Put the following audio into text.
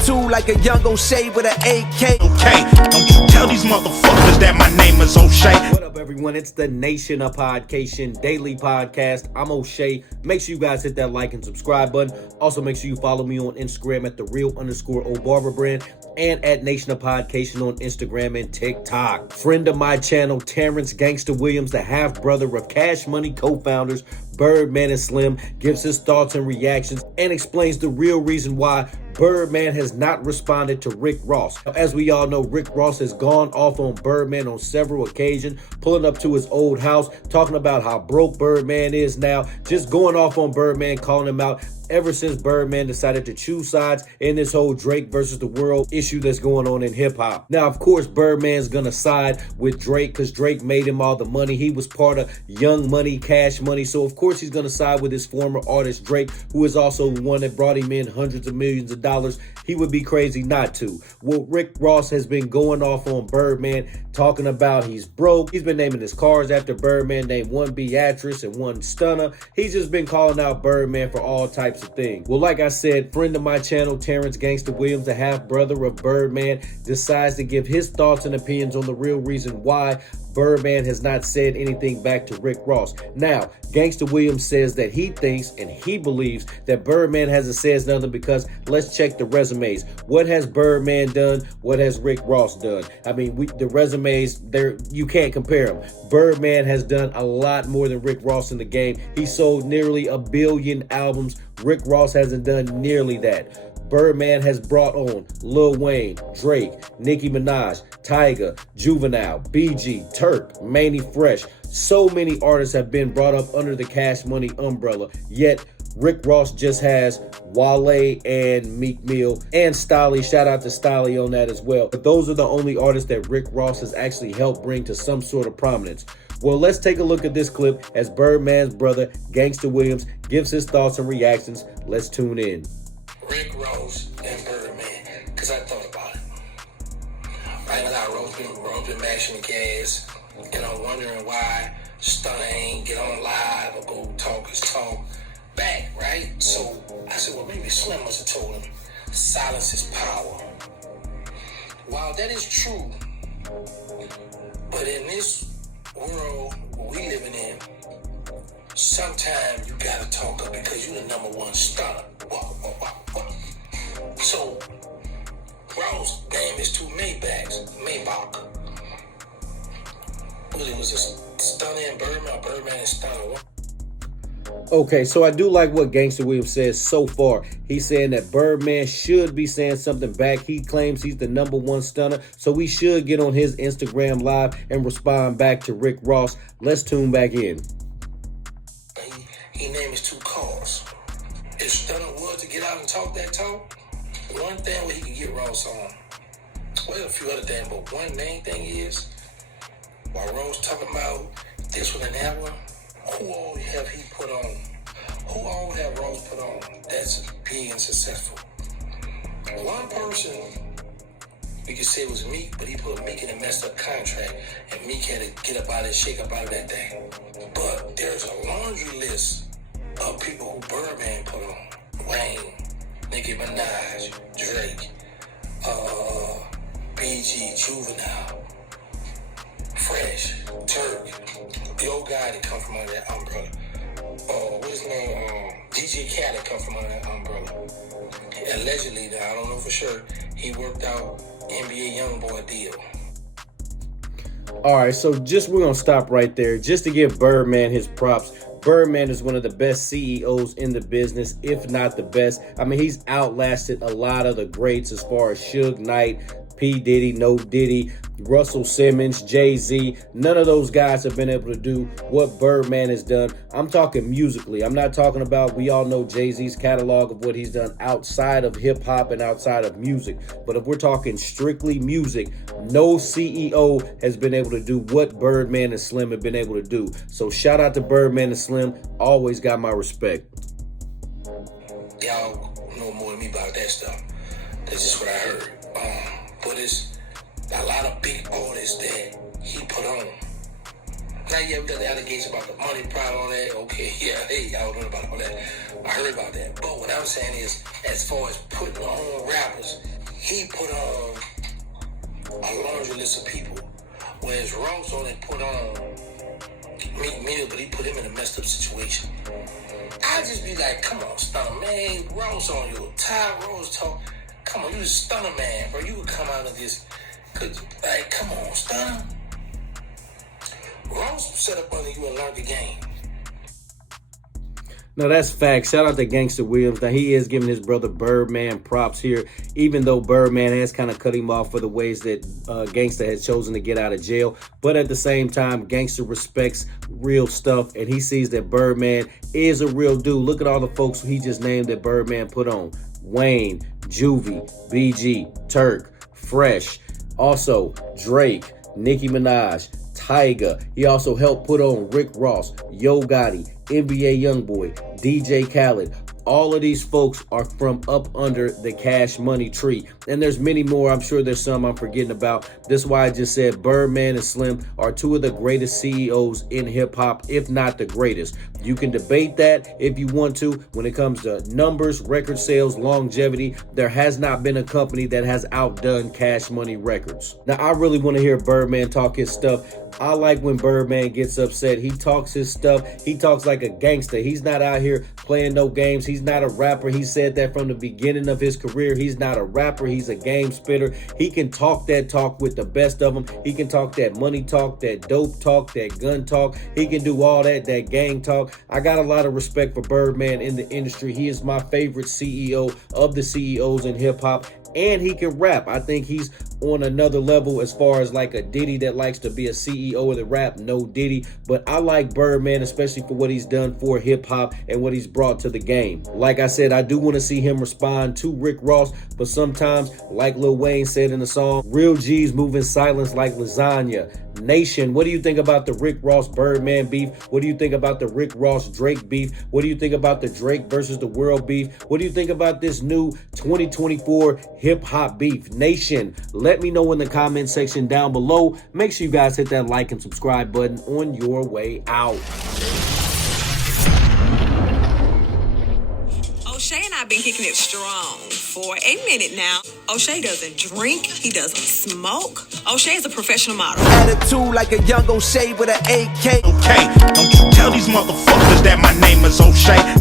attitude like a young O'Shea with an AK. Okay, don't you tell these motherfuckers that my name is O'Shea. What up, everyone? It's the Nation of Podcation Daily Podcast. I'm O'Shea. Make sure you guys hit that like and subscribe button. Also, make sure you follow me on Instagram at @the_real_O'Barber and at Nation of Podcation on Instagram and TikTok. Friend of my channel, Terrence Gangsta Williams, the half-brother of Cash Money co-founders Birdman and Slim, gives his thoughts and reactions and explains the real reason why Birdman has not responded to Rick Ross. As we all know, Rick Ross has gone off on Birdman on several occasions, pulling up to his old house, talking about how broke Birdman is now, just going off on Birdman, calling him out ever since Birdman decided to choose sides in this whole Drake versus the world issue that's going on in hip-hop. Now, of course, Birdman's gonna side with Drake because Drake made him all the money. He was part of Young Money, Cash Money, so of course he's gonna side with his former artist Drake, who is also the one that brought him in hundreds of millions of dollars. He would be crazy not to. Well, Rick Ross has been going off on Birdman, talking about he's broke. He's been naming his cars after Birdman, named one Beatrice and one Stunner. He's just been calling out Birdman for all types of things. Well, like I said, friend of my channel, Terrence Gangsta Williams, the half-brother of Birdman, decides to give his thoughts and opinions on the real reason why Birdman has not said anything back to Rick Ross. Now, Gangsta Williams says that he thinks and he believes that Birdman hasn't said nothing because let's check the resumes. What has Birdman done? What has Rick Ross done? I mean, the resumes, you can't compare them. Birdman has done a lot more than Rick Ross in the game. He sold nearly 1 billion albums. Rick Ross hasn't done nearly that. Birdman has brought on Lil Wayne, Drake, Nicki Minaj, Tyga, Juvenile, BG, Turk, Manny Fresh. So many artists have been brought up under the Cash Money umbrella, yet Rick Ross just has Wale and Meek Mill and Stolly. Shout out to Stolly on that as well. But those are the only artists that Rick Ross has actually helped bring to some sort of prominence. Well, let's take a look at this clip as Birdman's brother, Gangsta Williams, gives his thoughts and reactions. Let's tune in. Rick Ross and Birdman, because I thought about it. Right now, Rose been mashing the gas, and I'm wondering why Stunner ain't get on live or go talk his talk back, right? So I said, well, maybe Slim must have told him, silence is power. While that is true, but in this world we living in, sometimes you gotta talk up because you the #1 stunner. So, Ross name is 2 Maybach. It was a Stunner and Birdman, or Birdman and Stunner. Okay, so I do like what Gangsta Williams says so far. He's saying that Birdman should be saying something back. He claims he's the #1 stunner, so we should get on his Instagram live and respond back to Rick Ross. Let's tune back in. He named his 2 cars. If Stunner was to get out and talk that talk, one thing where he could get Ross on, well, a few other things, but one main thing is, while Ross talking about this one and that one, who all have he put on? Who all have Ross put on that's big and successful? One person, we could say it was Meek, but he put Meek in a messed up contract, and Meek had to get up out and shake up out of that thing. But there's a laundry list of people who Birdman put on. Wayne, Nicki Minaj, Drake, BG, Juvenile, Fresh, Turk, the old guy that come from under that umbrella. What's his name? DJ Khaled come from under that umbrella. Allegedly, now I don't know for sure, he worked out NBA YoungBoy deal. All right, so we're going to stop right there just to give Birdman his props. Birdman is one of the best CEOs in the business, if not the best. I mean, he's outlasted a lot of the greats as far as Suge Knight, P. Diddy, No Diddy, Russell Simmons, Jay-Z. None of those guys have been able to do what Birdman has done. I'm talking musically. I'm not talking about, we all know Jay-Z's catalog of what he's done outside of hip-hop and outside of music. But if we're talking strictly music, no CEO has been able to do what Birdman and Slim have been able to do. So shout out to Birdman and Slim. Always got my respect. Y'all know more than me about that stuff. That's just what I heard. But it's a lot of big artists that he put on. Now, yeah, we got the allegation about the money problem on that. Okay, yeah, hey, I don't know about all that. I heard about that. But what I'm saying is, as far as putting on rappers, put on a laundry list of people. Whereas Ross only put on Meek Mill, but he put him in a messed up situation. I just be like, come on, Stunner, man. Ross on you. Ty Rose talk. Come on, you the Stunner, man, bro. You could come out of this. Like, come on, Stunner. Ross set up under you and learned the game. No, that's facts. Shout out to Gangsta Williams. Now, he is giving his brother Birdman props here, even though Birdman has kind of cut him off for the ways that Gangsta has chosen to get out of jail. But at the same time, Gangsta respects real stuff, and he sees that Birdman is a real dude. Look at all the folks he just named that Birdman put on. Wayne, Juvie, BG, Turk, Fresh, also Drake, Nicki Minaj, Tyga. He also helped put on Rick Ross, Yo Gotti, NBA Youngboy, DJ Khaled. All of these folks are from up under the Cash Money tree. And there's many more. I'm sure there's some I'm forgetting about. That's why I just said Birdman and Slim are two of the greatest CEOs in hip-hop, if not the greatest. You can debate that if you want to. When it comes to numbers, record sales, longevity, there has not been a company that has outdone Cash Money Records. Now, I really want to hear Birdman talk his stuff. I like when Birdman gets upset. He talks his stuff. He talks like a gangster. He's not out here playing no games. He's not a rapper. He said that from the beginning of his career. He's not a rapper. He's a game spitter. He can talk that talk with the best of them. He can talk that money talk, that dope talk, that gun talk. He can do all that gang talk. I got a lot of respect for Birdman in the industry. He is my favorite CEO of the CEOs in hip hop. And he can rap. I think he's on another level as far as like a Diddy that likes to be a CEO of the rap. No Diddy. But I like Birdman, especially for what he's done for hip hop and what he's brought to the game. Like I said, I do want to see him respond to Rick Ross. But sometimes, like Lil Wayne said in the song, real G's move in silence like lasagna. Nation, what do you think about the Rick Ross Birdman beef? What do you think about the Rick Ross Drake beef? What do you think about the Drake versus the world beef? What do you think about this new 2024 hip hop beef? Nation, let me know in the comment section down below. Make sure you guys hit that like and subscribe button on your way out. O'Shea and I have been kicking it strong for a minute now. O'Shea doesn't drink. He doesn't smoke. O'Shea is a professional model. Attitude like a young O'Shea with an AK. Okay, don't you tell these motherfuckers that my name is O'Shea.